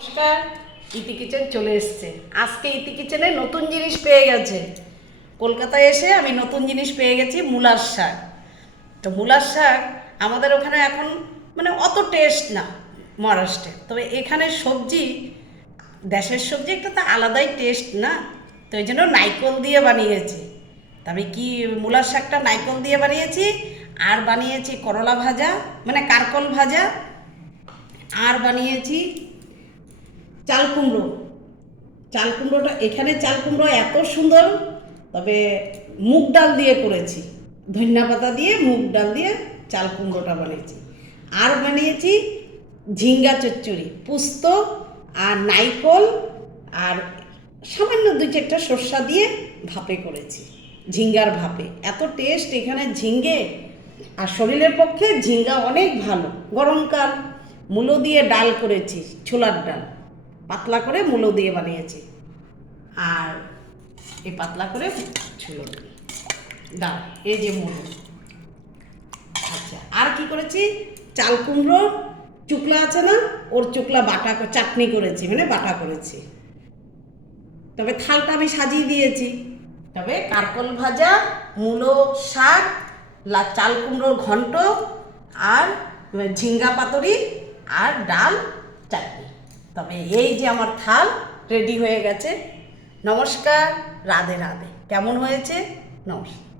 নমস্কার ইতি কিচেন চলে এসছে। আজকে ইতি কিচেনে নতুন জিনিস পেয়ে গেছে। কলকাতায় এসে আমি নতুন জিনিস পেয়ে গেছি, মূলার শাক। তো মূলার শাক আমাদের ওখানে এখন মানে অত টেস্ট না মহারাষ্ট্রে। তবে এখানে সবজি, দেশের সবজি একটা তো আলাদাই টেস্ট না। তো এই জন্য নাইকল দিয়ে বানিয়েছি। তবে কি মূলার শাকটা নাইকল দিয়ে বানিয়েছি? আর বানিয়েছি করলা ভাজা মানে কারকল ভাজা। আর বানিয়েছি চাল কুমড়ো চাল কুমড়োটা এখানে চাল কুমড়ো এত সুন্দর, তবে মুগ ডাল দিয়ে করেছি। ধনিয়া পাতা দিয়ে মুগ ডাল দিয়ে চাল কুমড়োটা বানিয়েছি। আর বানিয়েছি ঝিঙ্গা চচ্চড়ি, পুস্ত আর নাইকল আর সামান্য দুই চারটা সর্ষা দিয়ে ভাপে করেছি, ঝিঙ্গার ভাপে। এত টেস্ট এখানে ঝিঙ্গে আর শরীরের পক্ষে ঝিঙ্গা অনেক ভালো। গরমকাল, মূলো দিয়ে ডাল করেছি, ছোলার ডাল। পাতলা করে মূলো দিয়ে বানিয়েছি। আর এই পাতলা করে ছোলো ডাল এই যে মূলো। আচ্ছা আর কি করেছি? চাল কুমড়ো, চুকলা আছে না? ওর চুকলা বাটা চাটনি করেছি মানে বাটা করেছি। তবে থালটা আমি সাজিয়ে দিয়েছি। তবে কারকল ভাজা, মূলো শাক চাল কুমড়োর ঘন্ট, আর ঝিঙ্গা পাতুরি, আর ডাল চাটনি। তবে এই যে আমার থাল রেডি হয়ে গেছে। নমস্কার রাধে রাধে। কেমন হয়েছে? নমস্কার।